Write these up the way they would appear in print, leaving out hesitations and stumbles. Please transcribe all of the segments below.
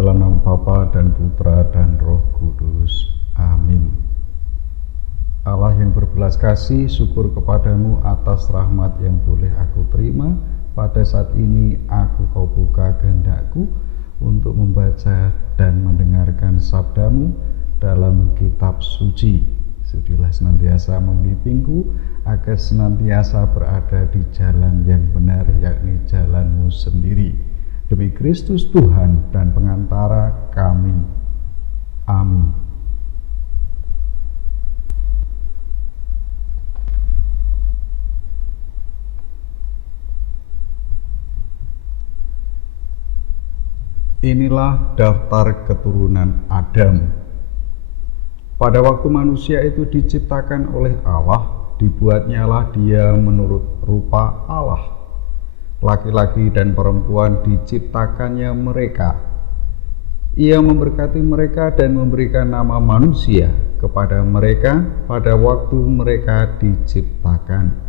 Dalam nama Bapa dan Putra dan Roh Kudus. Amin. Allah yang berbelas kasih, syukur kepadamu atas rahmat yang boleh aku terima. Pada saat ini kau buka kehendakku untuk membaca dan mendengarkan sabdamu dalam kitab suci. Sudilah senantiasa membimbingku agar senantiasa berada di jalan yang benar, yakni jalanmu sendiri. Demi Kristus Tuhan dan pengantara kami. Amin. Inilah daftar keturunan Adam. Pada waktu manusia itu diciptakan oleh Allah, dibuatnyalah dia menurut rupa Allah. Laki-laki dan perempuan diciptakannya mereka. Ia memberkati mereka dan memberikan nama manusia kepada mereka pada waktu mereka diciptakan.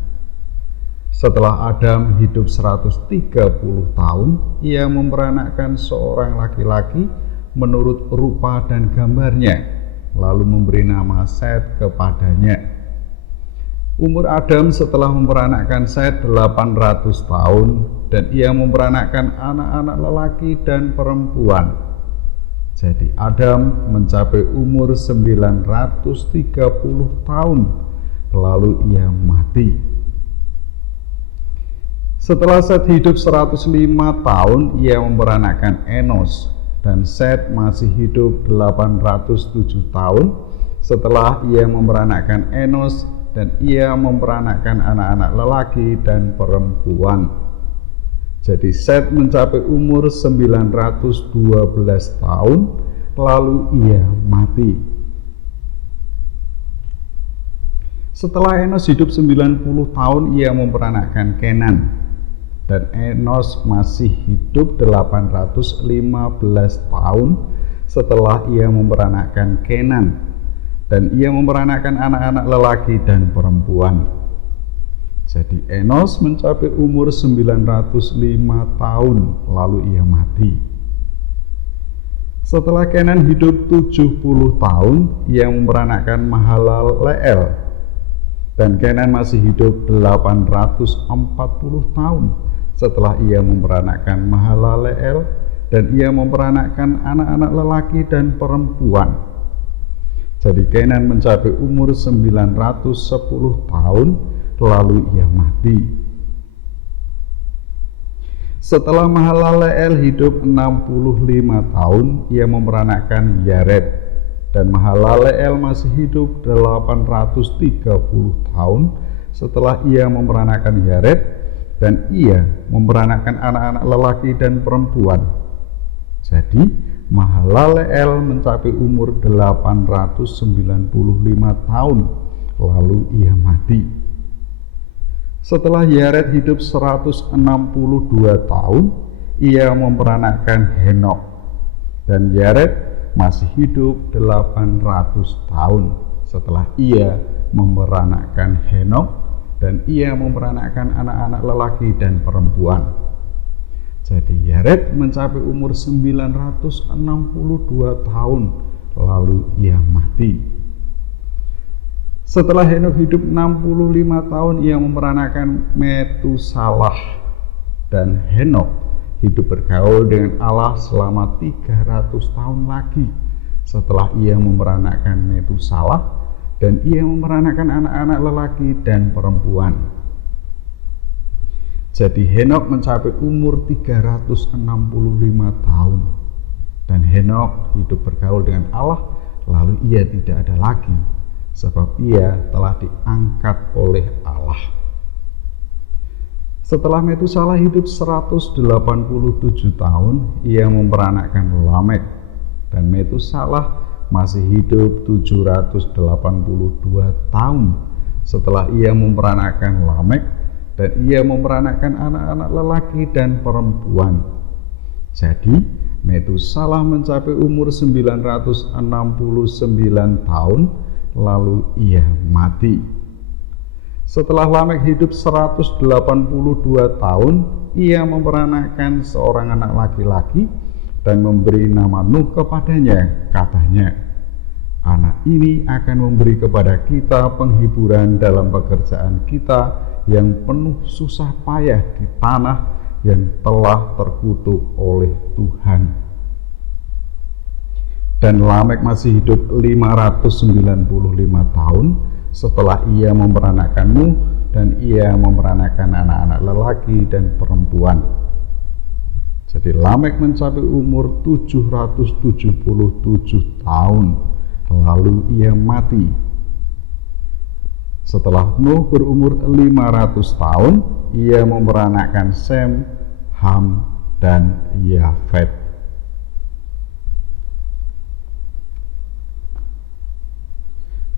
Setelah Adam hidup 130 tahun, ia memperanakkan seorang laki-laki menurut rupa dan gambarnya, lalu memberi nama Set kepadanya. Umur Adam setelah memperanakkan Set 800 tahun, dan ia memperanakkan anak-anak lelaki dan perempuan. Jadi Adam mencapai umur 930 tahun, lalu ia mati. Setelah Set hidup 105 tahun, ia memperanakkan Enos, dan Set masih hidup 807 tahun setelah ia memperanakkan Enos, dan ia memperanakkan anak-anak lelaki dan perempuan. Jadi Set mencapai umur 912 tahun, lalu ia mati. Setelah Enos hidup 90 tahun, ia memperanakkan Kenan, dan Enos masih hidup 815 tahun setelah ia memperanakkan Kenan, dan ia memperanakkan anak-anak lelaki dan perempuan. Jadi Enos mencapai umur 905 tahun, lalu ia mati. Setelah Kenan hidup 70 tahun, ia memperanakkan Mahalaleel, dan Kenan masih hidup 840 tahun setelah ia memperanakkan Mahalaleel, dan ia memperanakkan anak-anak lelaki dan perempuan. Jadi Kenan mencapai umur 910 tahun, lalu ia mati. Setelah Mahalaleel hidup 65 tahun, ia memperanakkan Yared, dan Mahalaleel masih hidup 830 tahun setelah ia memperanakkan Yared, dan ia memperanakkan anak-anak lelaki dan perempuan. Jadi Mahalaleel mencapai umur 895 tahun, lalu ia mati. Setelah Yared hidup 162 tahun, ia memperanakkan Henok, dan Yared masih hidup 800 tahun setelah ia memperanakkan Henok, dan ia memperanakkan anak-anak lelaki dan perempuan. Jadi Yared mencapai umur 962 tahun, lalu ia mati. Setelah Henok hidup 65 tahun, ia memperanakkan Metusalah, dan Henok hidup bergaul dengan Allah selama 300 tahun lagi setelah ia memperanakkan Metusalah, dan ia memperanakkan anak-anak lelaki dan perempuan. Jadi Henok mencapai umur 365 tahun, dan Henok hidup bergaul dengan Allah, lalu ia tidak ada lagi, sebab ia telah diangkat oleh Allah. Setelah Metusalah hidup 187 tahun, ia memperanakkan Lamek, dan Metusalah masih hidup 782 tahun setelah ia memperanakkan Lamek, dan ia memperanakkan anak-anak lelaki dan perempuan. Jadi Metusalah mencapai umur 969 tahun, lalu ia mati. Setelah Lamek hidup 182 tahun, ia memperanakkan seorang anak laki-laki, dan memberi nama Nuh kepadanya. Katanya, anak ini akan memberi kepada kita penghiburan dalam pekerjaan kita yang penuh susah payah di tanah yang telah terkutuk oleh Tuhan. Dan Lamek masih hidup 595 tahun setelah ia memperanakkan Nuh, dan ia memperanakkan anak-anak lelaki dan perempuan. Jadi Lamek mencapai umur 777 tahun, lalu ia mati. Setelah Nuh berumur 500 tahun, ia memperanakkan Sem, Ham, dan Yafet.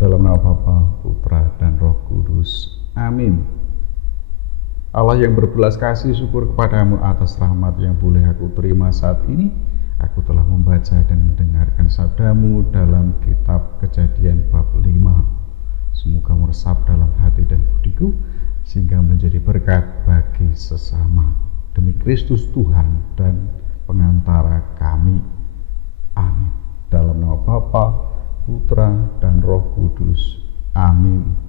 Dalam nama Bapa, Putra, dan Roh Kudus. Amin. Allah yang berbelas kasih, syukur kepadamu atas rahmat yang boleh aku terima saat ini. Aku telah membaca dan mendengarkan sabdamu dalam kitab Kejadian bab 5. Semoga meresap dalam hati dan budiku, sehingga menjadi berkat bagi sesama. Demi Kristus Tuhan dan pengantara kami. Amin. Dalam nama Bapa, Putra, dan Roh Kudus. Amin.